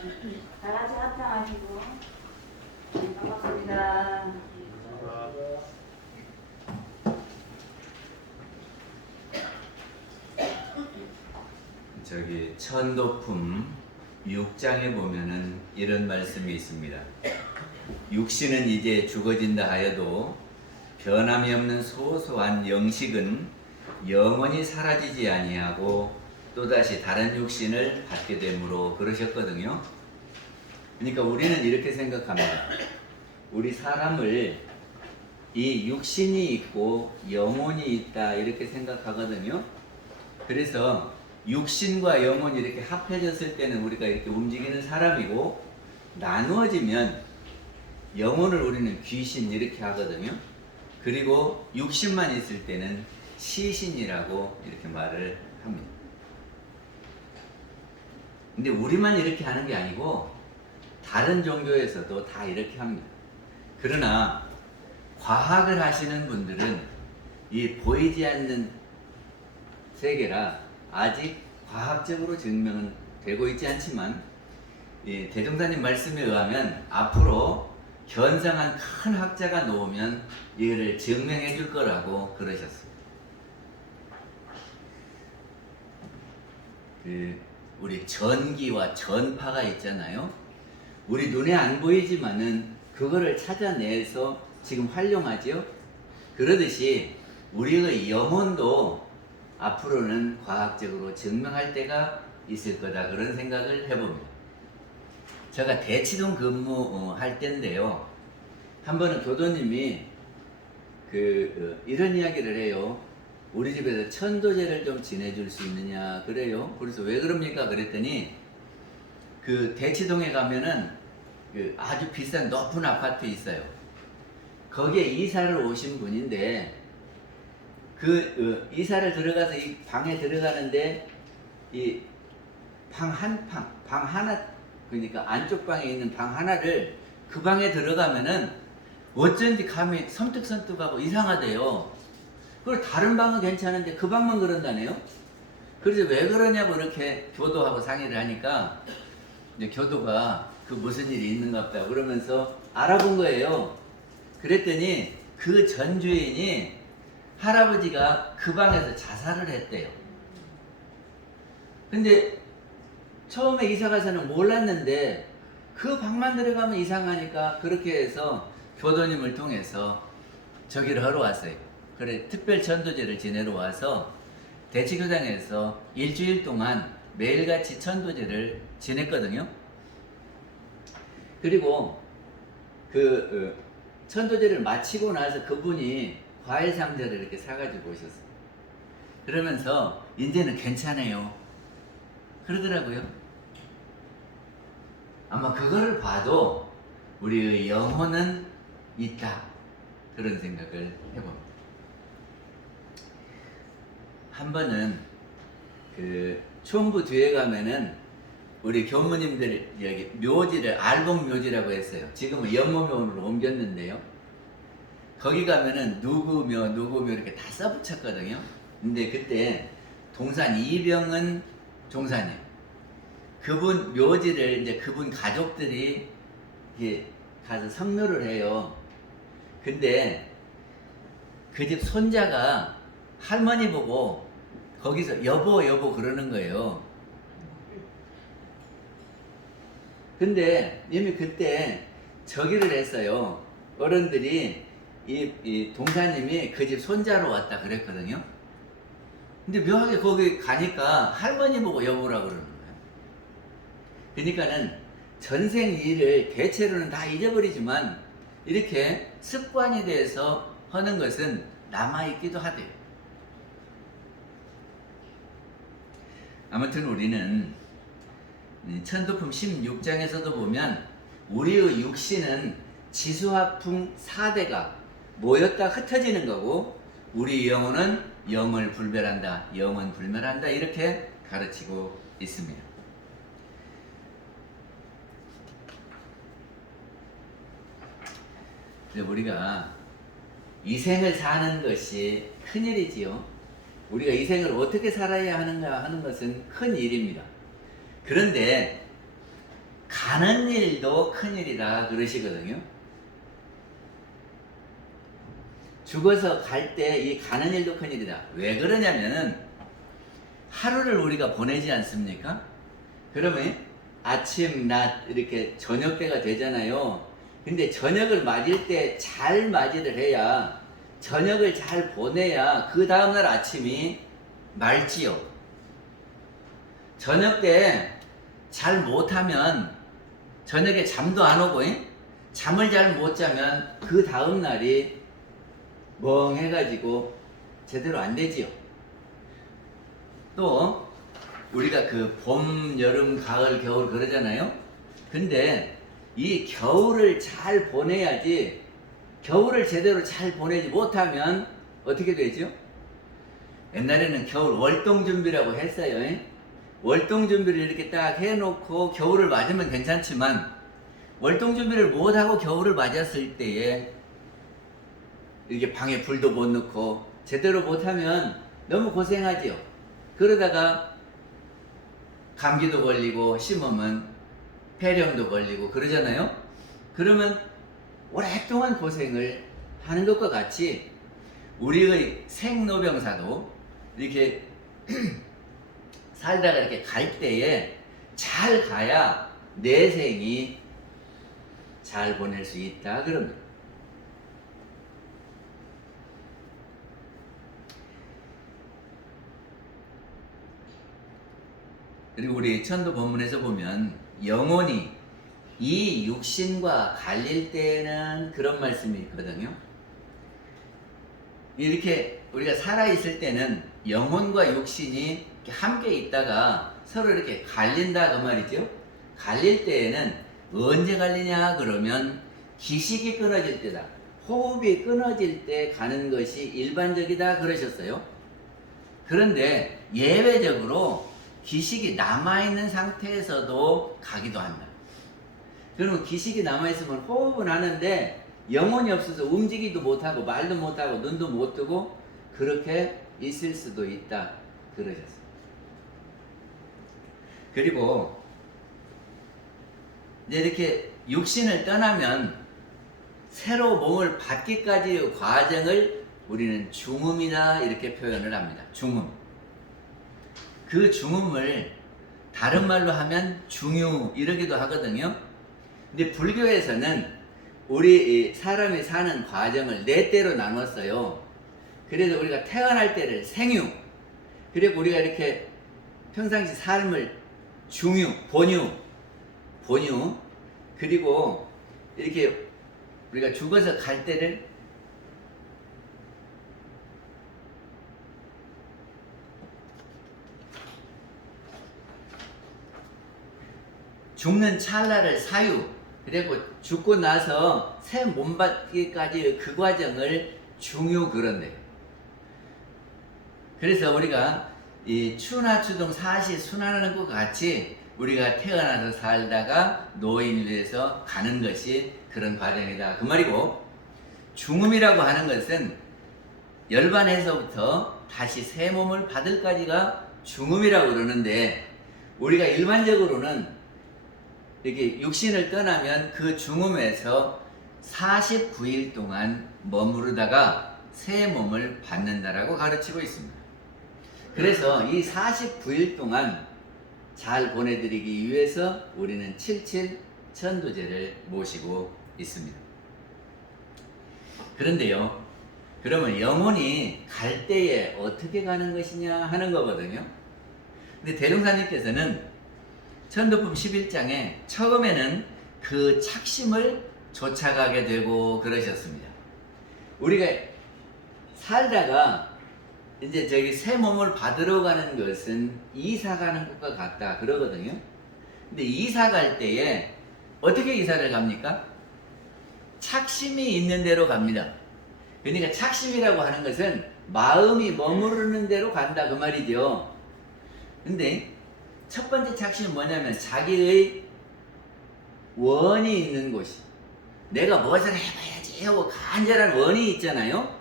다 같이 합장하시고. 반갑습니다. 저기 천도품 6장에 보면은 이런 말씀이 있습니다. 육신은 이제 죽어진다 하여도 변함이 없는 소소한 영식은 영원히 사라지지 아니하고 또다시 다른 육신을 받게 되므로 그러셨거든요. 그러니까 우리는 이렇게 생각합니다. 우리 사람을 이 육신이 있고 영혼이 있다 이렇게 생각하거든요. 그래서 육신과 영혼이 이렇게 합해졌을 때는 우리가 이렇게 움직이는 사람이고, 나누어지면 영혼을 우리는 귀신 이렇게 하거든요. 그리고 육신만 있을 때는 시신이라고 이렇게 말을 합니다. 근데 우리만 이렇게 하는 게 아니고 다른 종교에서도 다 이렇게 합니다. 그러나 과학을 하시는 분들은 이 보이지 않는 세계라 아직 과학적으로 증명은 되고 있지 않지만, 대종사님 말씀에 의하면 앞으로 현상한 큰 학자가 나오면 이를 증명해 줄 거라고 그러셨습니다. 우리 전기와 전파가 있잖아요. 우리 눈에 안 보이지만은 그거를 찾아내서 지금 활용하죠. 그러듯이 우리의 영혼도 앞으로는 과학적으로 증명할 때가 있을 거다, 그런 생각을 해봅니다. 제가 대치동 근무할 때인데요, 한 번은 교도님이 이런 이야기를 해요. 우리 집에서 천도제를 좀 지내줄 수 있느냐 그래요. 그래서 왜 그럽니까 그랬더니, 대치동에 가면은 아주 비싼 높은 아파트 있어요. 거기에 이사를 오신 분인데, 이사를 들어가서 이 방에 들어가는데, 이 방 하나, 그러니까 안쪽 방에 있는 방 하나를, 그 방에 들어가면은 어쩐지 감이 섬뜩섬뜩하고 이상하대요. 그리고 다른 방은 괜찮은데 그 방만 그런다네요. 그래서 왜 그러냐고 이렇게 교도하고 상의를 하니까, 이제 교도가 무슨 일이 있는가 보다 그러면서 알아본 거예요. 그랬더니 그 전 주인이, 할아버지가 그 방에서 자살을 했대요. 근데 처음에 이사 가서는 몰랐는데 그 방만 들어가면 이상하니까 그렇게 해서 교도님을 통해서 저기를 하러 왔어요. 그래, 특별 천도제를 지내러 와서 대치교장에서 일주일 동안 매일같이 천도제를 지냈거든요. 그리고 천도제를 마치고 나서 그분이 과일 상자를 이렇게 사가지고 오셨어요. 그러면서 이제는 괜찮아요 그러더라고요. 아마 그거를 봐도 우리의 영혼은 있다, 그런 생각을 해봅니다. 한 번은 총부 뒤에 가면은 우리 교무님들 여기 묘지를 알봉묘지라고 했어요. 지금은 연모묘로 옮겼는데요. 거기 가면은 누구묘 이렇게 다 써붙였거든요. 근데 그때 동산 이병은 종사님, 그분 묘지를 이제 그분 가족들이 이렇게 가서 성묘를 해요. 근데 그 집 손자가 할머니 보고 거기서 여보 그러는 거예요. 근데 이미 그때 저기를 했어요. 어른들이 이 동사님이 그 집 손자로 왔다 그랬거든요. 근데 묘하게 거기 가니까 할머니 보고 여보라고 그러는 거예요. 그러니까는 전생 일을 대체로는 다 잊어버리지만 이렇게 습관이 돼서 하는 것은 남아있기도 하대요. 아무튼 우리는 천도품 16장에서도 보면 우리의 육신은 지수화풍 4대가 모였다 흩어지는 거고, 우리 영혼은 영을 불멸한다, 영은 불멸한다, 이렇게 가르치고 있습니다. 우리가 이 생을 사는 것이 큰일이지요. 우리가 이 생을 어떻게 살아야 하는가 하는 것은 큰 일입니다. 그런데 가는 일도 큰일이라 그러시거든요. 죽어서 갈 때 이 가는 일도 큰일이다. 왜 그러냐면은 하루를 우리가 보내지 않습니까? 그러면 아침, 낮 이렇게 저녁 때가 되잖아요. 근데 저녁을 맞을 때 잘 맞이를 해야, 저녁을 잘 보내야 그 다음날 아침이 맑지요. 저녁 때 잘 못하면 저녁에 잠도 안 오고, 잠을 잘 못 자면 그 다음날이 멍해가지고 제대로 안 되지요. 또 우리가 그 봄, 여름, 가을, 겨울 그러잖아요. 근데 이 겨울을 잘 보내야지, 겨울을 제대로 잘 보내지 못하면 어떻게 되죠? 옛날에는 겨울 월동 준비라고 했어요. 월동 준비를 이렇게 딱 해놓고 겨울을 맞으면 괜찮지만, 월동 준비를 못하고 겨울을 맞았을 때에 이렇게 방에 불도 못 넣고 제대로 못하면 너무 고생하지요. 그러다가 감기도 걸리고 심으면 폐렴도 걸리고 그러잖아요. 그러면 오랫동안 고생을 하는 것과 같이 우리의 생로병사도 이렇게 살다가 이렇게 갈 때에 잘 가야 내 생이 잘 보낼 수 있다 그럽니다. 그리고 우리 천도 본문에서 보면 영혼이 이 육신과 갈릴 때는 그런 말씀이 있거든요. 이렇게 우리가 살아있을 때는 영혼과 육신이 함께 있다가 서로 이렇게 갈린다 그 말이죠. 갈릴 때에는 언제 갈리냐 그러면 기식이 끊어질 때다. 호흡이 끊어질 때 가는 것이 일반적이다 그러셨어요. 그런데 예외적으로 기식이 남아있는 상태에서도 가기도 한다. 그러면 기식이 남아있으면 호흡은 하는데 영혼이 없어서 움직이도 못하고 말도 못하고 눈도 못 뜨고 그렇게 있을 수도 있다 그러셨어요. 그리고 이제 이렇게 육신을 떠나면 새로 몸을 받기까지의 과정을 우리는 중음이다 이렇게 표현을 합니다. 중음. 그 중음을 다른 말로 하면 중유 이러기도 하거든요. 근데 불교에서는 우리 사람이 사는 과정을 네 때로 나눴어요. 그래서 우리가 태어날 때를 생유, 그리고 우리가 이렇게 평상시 삶을 중유, 본유, 그리고 이렇게 우리가 죽어서 갈 때를 죽는 찰나를 사유, 그리고 죽고 나서 새 몸받기까지 그 과정을 중유 그런데요. 그래서 우리가 이 추나추동 사시 순환하는 것 같이 우리가 태어나서 살다가 노인이 돼서 가는 것이 그런 과정이다 그 말이고, 중음이라고 하는 것은 열반에서부터 다시 새 몸을 받을까지가 중음이라고 그러는데, 우리가 일반적으로는 이렇게 육신을 떠나면 그 중음에서 49일 동안 머무르다가 새 몸을 받는다라고 가르치고 있습니다. 그래서 이 49일 동안 잘 보내드리기 위해서 우리는 77 천도제를 모시고 있습니다. 그런데요, 그러면 영혼이 갈 때에 어떻게 가는 것이냐 하는 거거든요. 근데 대종사님께서는 천도품 11장에 처음에는 그 착심을 쫓아가게 되고 그러셨습니다. 우리가 살다가 이제 저기 새 몸을 받으러 가는 것은 이사 가는 것과 같다 그러거든요. 근데 이사 갈 때에 어떻게 이사를 갑니까? 착심이 있는 대로 갑니다. 그러니까 착심이라고 하는 것은 마음이 머무르는 대로 간다 그 말이죠. 근데 첫 번째 착심은 뭐냐면 자기의 원이 있는 곳이, 내가 무엇을 해봐야지 하고 간절한 원이 있잖아요.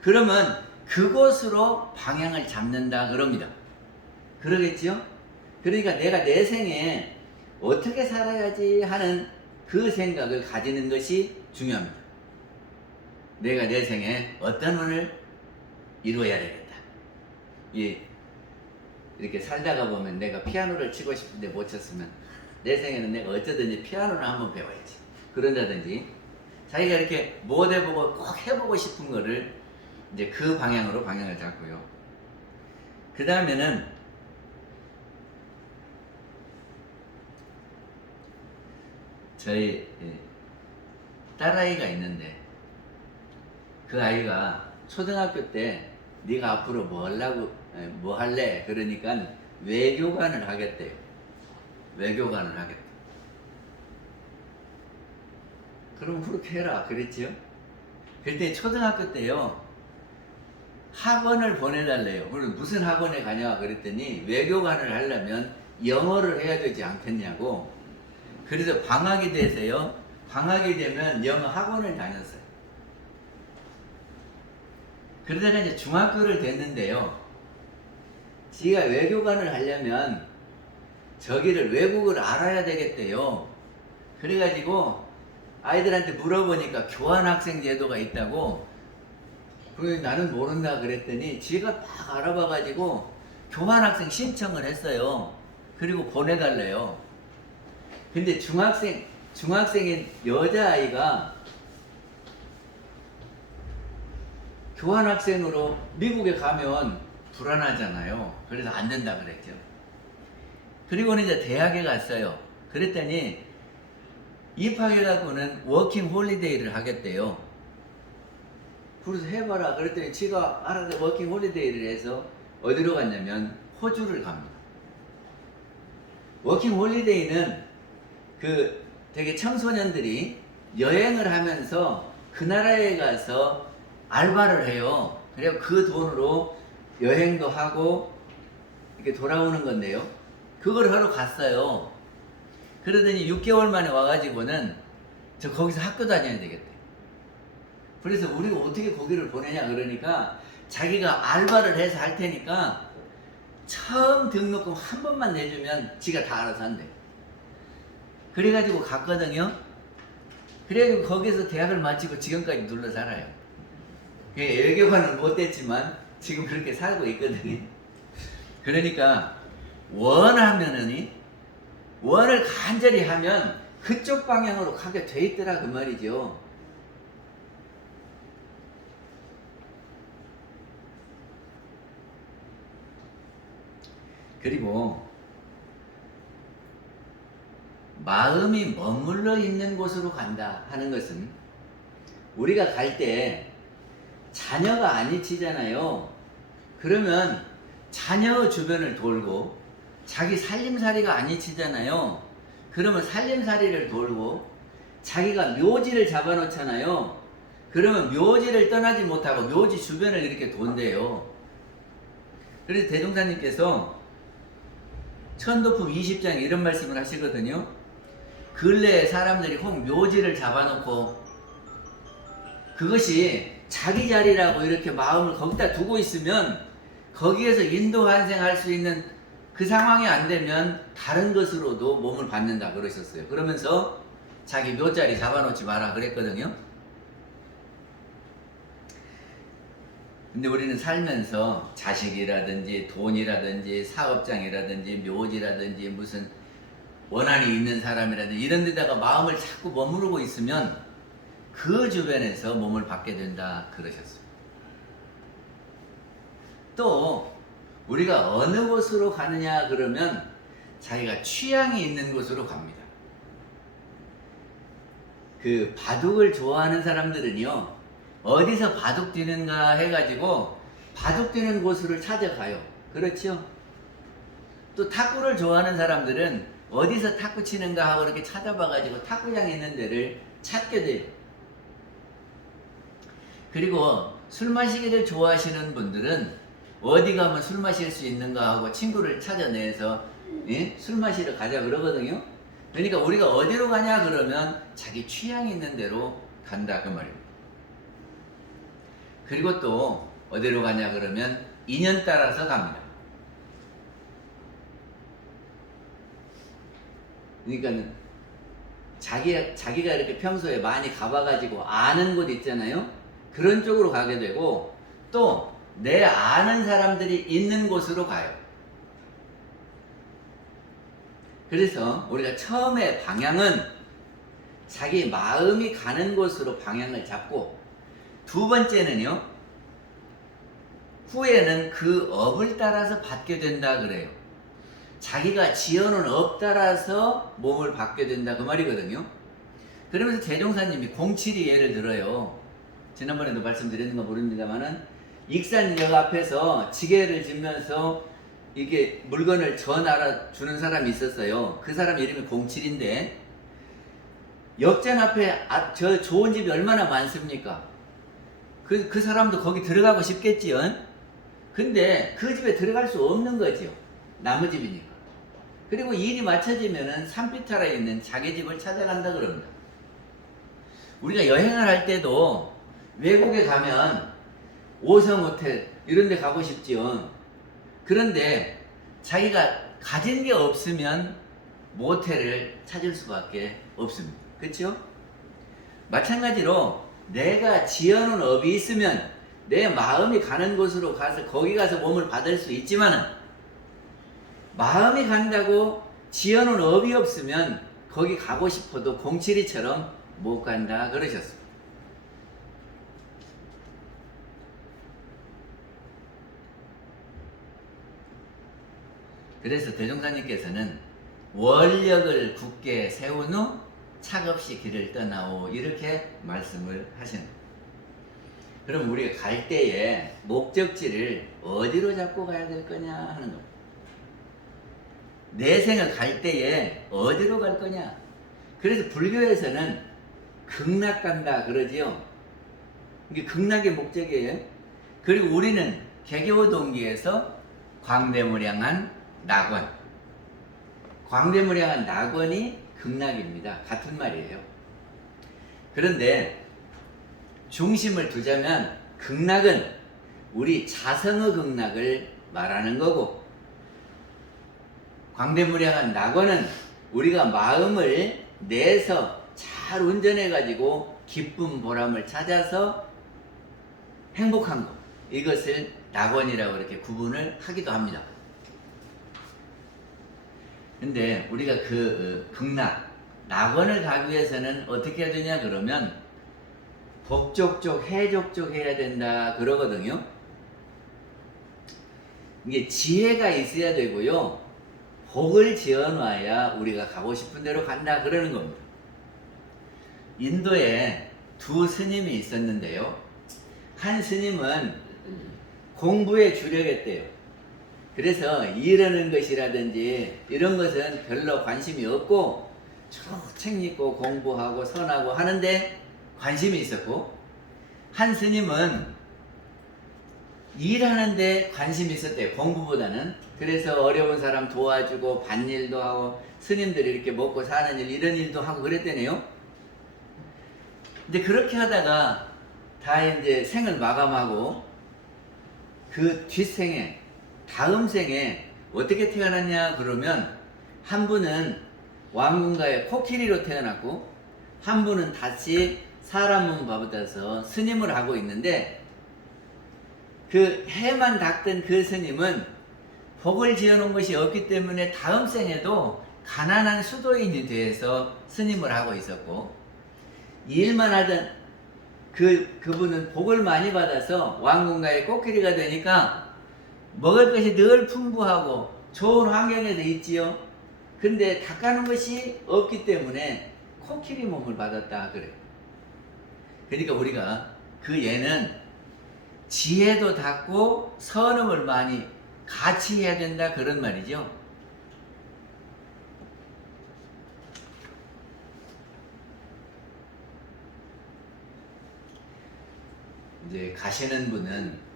그러면 그곳으로 방향을 잡는다 그럽니다. 그러겠죠? 그러니까 내가 내 생에 어떻게 살아야지 하는 그 생각을 가지는 것이 중요합니다. 내가 내 생에 어떤 운을 이루어야 되겠다. 이렇게 살다가 보면 내가 피아노를 치고 싶은데 못 쳤으면 내 생에는 내가 어쩌든지 피아노를 한번 배워야지. 그런다든지 자기가 이렇게 못 해보고 꼭 해보고 싶은 거를 이제 그 방향으로 방향을 잡고요. 그 다음에는 저희 딸아이가 있는데 그 아이가 초등학교 때 네가 앞으로 뭐 할래? 그러니까 외교관을 하겠대요. 외교관을 하겠대. 그럼 그렇게 해라 그랬지요? 그때 초등학교 때요 학원을 보내달래요. 그럼 무슨 학원에 가냐 그랬더니 외교관을 하려면 영어를 해야 되지 않겠냐고. 그래서 방학이 돼서요 방학이 되면 영어 학원을 다녔어요. 그러다가 이제 중학교를 됐는데요 지가 외교관을 하려면 저기를 외국을 알아야 되겠대요. 그래가지고 아이들한테 물어보니까 교환학생 제도가 있다고. 그래서 나는 모른다 그랬더니 지가 막 알아봐가지고 교환학생 신청을 했어요. 그리고 보내달래요. 근데 중학생인 여자아이가 교환학생으로 미국에 가면 불안하잖아요. 그래서 안 된다 그랬죠. 그리고는 이제 대학에 갔어요. 그랬더니 입학해갖고는 워킹 홀리데이를 하겠대요. 그래서 해봐라 그랬더니 지가 알아서 워킹 홀리데이를 해서 어디로 갔냐면 호주를 갑니다. 워킹 홀리데이는 그 되게 청소년들이 여행을 하면서 그 나라에 가서 알바를 해요. 그리고 그 돈으로 여행도 하고 이렇게 돌아오는 건데요. 그걸 하러 갔어요. 그러더니 6개월 만에 와가지고는 저 거기서 학교 다녀야 되겠대. 그래서 우리가 어떻게 거기를 보내냐 그러니까 자기가 알바를 해서 할 테니까 처음 등록금 한 번만 내주면 지가 다 알아서 한대. 그래가지고 갔거든요. 그래가지고 거기서 대학을 마치고 지금까지 눌러 살아요. 외교관은 못 됐지만 지금 그렇게 살고 있거든요. 그러니까 원하면은 원을 간절히 하면 그쪽 방향으로 가게 돼 있더라 그 말이죠. 그리고 마음이 머물러 있는 곳으로 간다 하는 것은 우리가 갈 때 자녀가 안 잊히잖아요. 그러면 자녀 주변을 돌고 자기 살림살이가 안 잊히잖아요. 그러면 살림살이를 돌고 자기가 묘지를 잡아놓잖아요. 그러면 묘지를 떠나지 못하고 묘지 주변을 이렇게 돈대요. 그래서 대종사님께서 천도품 20장에 이런 말씀을 하시거든요. 근래에 사람들이 혹 묘지를 잡아놓고 그것이 자기 자리라고 이렇게 마음을 거기다 두고 있으면 거기에서 인도환생할 수 있는 그 상황이 안 되면 다른 것으로도 몸을 받는다 그러셨어요. 그러면서 자기 묘자리 잡아놓지 마라 그랬거든요. 근데 우리는 살면서 자식이라든지 돈이라든지 사업장이라든지 묘지라든지 무슨 원한이 있는 사람이라든지 이런 데다가 마음을 자꾸 머무르고 있으면 그 주변에서 몸을 받게 된다 그러셨어요. 또 우리가 어느 곳으로 가느냐 그러면 자기가 취향이 있는 곳으로 갑니다. 그 바둑을 좋아하는 사람들은요 어디서 바둑 뛰는가 해가지고 바둑 뛰는 곳을 찾아가요. 그렇죠? 또 탁구를 좋아하는 사람들은 어디서 탁구 치는가 하고 이렇게 찾아봐가지고 탁구장 있는 데를 찾게 돼요. 그리고 술 마시기를 좋아하시는 분들은 어디 가면 술 마실 수 있는가 하고 친구를 찾아내서 술 마시러 가자 그러거든요. 그러니까 우리가 어디로 가냐 그러면 자기 취향이 있는 데로 간다 그 말입니다. 그리고 또 어디로 가냐 그러면 인연 따라서 갑니다. 그러니까는 자기가 이렇게 평소에 많이 가봐가지고 아는 곳 있잖아요. 그런 쪽으로 가게 되고 또 내 아는 사람들이 있는 곳으로 가요. 그래서 우리가 처음에 방향은 자기 마음이 가는 곳으로 방향을 잡고 두 번째는요. 후에는 그 업을 따라서 받게 된다 그래요. 자기가 지어놓은 업 따라서 몸을 받게 된다 그 말이거든요. 그러면서 대종사님이 07이 예를 들어요. 지난번에도 말씀드렸는가 모릅니다만은 익산역 앞에서 지게를 지면서 이게 물건을 전알아 주는 사람이 있었어요. 그 사람 이름이 07인데 역전 앞에 저 좋은 집이 얼마나 많습니까? 그 사람도 거기 들어가고 싶겠지요. 근데 그 집에 들어갈 수 없는 거죠. 나무 집이니까. 그리고 일이 맞춰지면은 산비탈에 있는 자기 집을 찾아간다 그럽니다. 우리가 여행을 할 때도 외국에 가면 5성 호텔 이런 데 가고 싶지요. 그런데 자기가 가진 게 없으면 모텔을 찾을 수밖에 없습니다. 그렇죠? 마찬가지로 내가 지어놓은 업이 있으면 내 마음이 가는 곳으로 가서 거기 가서 몸을 받을 수 있지만은 마음이 간다고 지어놓은 업이 없으면 거기 가고 싶어도 07이처럼 못 간다 그러셨습니다. 그래서 대종사님께서는 원력을 굳게 세운 후 차없이 길을 떠나오 이렇게 말씀을 하십니다. 그럼 우리가 갈 때에 목적지를 어디로 잡고 가야 될 거냐 하는 겁니다. 내 생을 갈 때에 어디로 갈 거냐. 그래서 불교에서는 극락 간다 그러지요. 이게 극락의 목적이에요. 그리고 우리는 개교 동기에서 광대물 향한 낙원, 광대물 향한 낙원이 극락입니다. 같은 말이에요. 그런데 중심을 두자면 극락은 우리 자성의 극락을 말하는 거고 광대물 향한 낙원은 우리가 마음을 내서 잘 운전해 가지고 기쁨 보람을 찾아서 행복한 것, 이것을 낙원이라고 이렇게 구분을 하기도 합니다. 근데 우리가 그 극락, 낙원을 가기 위해서는 어떻게 해야 되냐 그러면 법족족, 해족족 해야 된다 그러거든요. 이게 지혜가 있어야 되고요. 복을 지어놔야 우리가 가고 싶은 대로 간다 그러는 겁니다. 인도에 두 스님이 있었는데요. 한 스님은 공부에 주력했대요. 그래서 일하는 것이라든지 이런 것은 별로 관심이 없고 책 읽고 공부하고 선하고 하는데 관심이 있었고, 한 스님은 일하는데 관심이 있었대요. 공부보다는. 그래서 어려운 사람 도와주고 밭일도 하고 스님들이 이렇게 먹고 사는 일 이런 일도 하고 그랬대네요. 근데 그렇게 하다가 다 이제 생을 마감하고 그 뒷생에 다음 생에 어떻게 태어났냐 그러면 한 분은 왕궁가의 코끼리로 태어났고 한 분은 다시 사람 몸 받아서 스님을 하고 있는데, 그 해만 닦던 그 스님은 복을 지어놓은 것이 없기 때문에 다음 생에도 가난한 수도인이 돼서 스님을 하고 있었고, 일만 하던 그분은 복을 많이 받아서 왕궁가의 코끼리가 되니까 먹을 것이 늘 풍부하고 좋은 환경에서 있지요. 근데 닦아놓은 것이 없기 때문에 코끼리 몸을 받았다 그래요. 그러니까 우리가 그 예는 지혜도 닦고 선음을 많이 같이 해야 된다 그런 말이죠. 이제 가시는 분은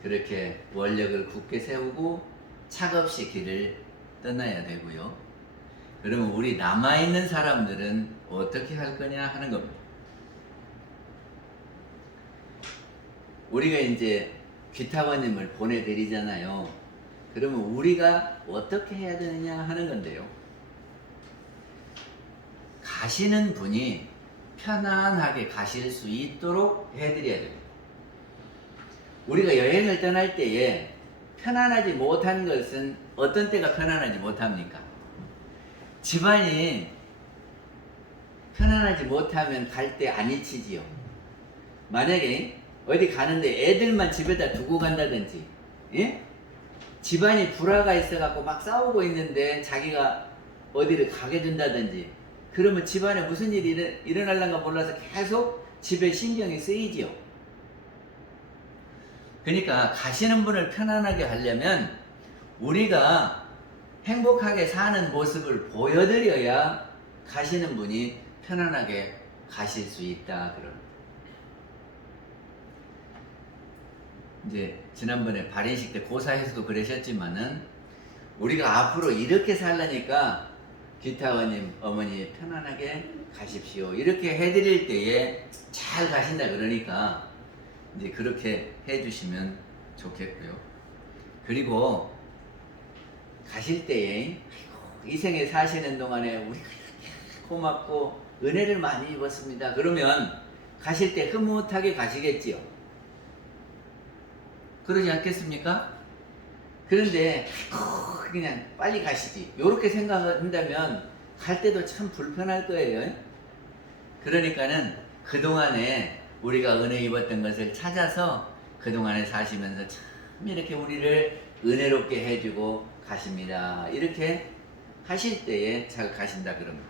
그렇게 원력을 굳게 세우고 차없이 길을 떠나야 되고요. 그러면 우리 남아있는 사람들은 어떻게 할 거냐 하는 겁니다. 우리가 이제 귀타관님을 보내드리잖아요. 그러면 우리가 어떻게 해야 되느냐 하는 건데요. 가시는 분이 편안하게 가실 수 있도록 해드려야 됩니다. 우리가 여행을 떠날 때에 편안하지 못한 것은 어떤 때가 편안하지 못합니까? 집안이 편안하지 못하면 갈 때 안 잊히지요. 만약에 어디 가는데 애들만 집에다 두고 간다든지, 예? 집안이 불화가 있어갖고 막 싸우고 있는데 자기가 어디를 가게 된다든지, 그러면 집안에 무슨 일이 일어날란가 몰라서 계속 집에 신경이 쓰이지요. 그러니까 가시는 분을 편안하게 하려면 우리가 행복하게 사는 모습을 보여드려야 가시는 분이 편안하게 가실 수 있다. 그런. 이제 지난번에 발인식 때 고사에서도 그러셨지만은 우리가 앞으로 이렇게 살라니까 기타원님 어머니 편안하게 가십시오. 이렇게 해드릴 때에 잘 가신다 그러니까 이제 그렇게 해주시면 좋겠고요. 그리고 가실 때에 이 생에 사시는 동안에 우리가 고맙고 은혜를 많이 입었습니다. 그러면 가실 때 흐뭇하게 가시겠지요. 그러지 않겠습니까? 그런데 그냥 빨리 가시지. 이렇게 생각한다면 갈 때도 참 불편할 거예요. 그러니까는 그동안에 우리가 은혜 입었던 것을 찾아서 그동안에 사시면서 참 이렇게 우리를 은혜롭게 해주고 가십니다. 이렇게 하실 때에 잘 가신다 그럽니다.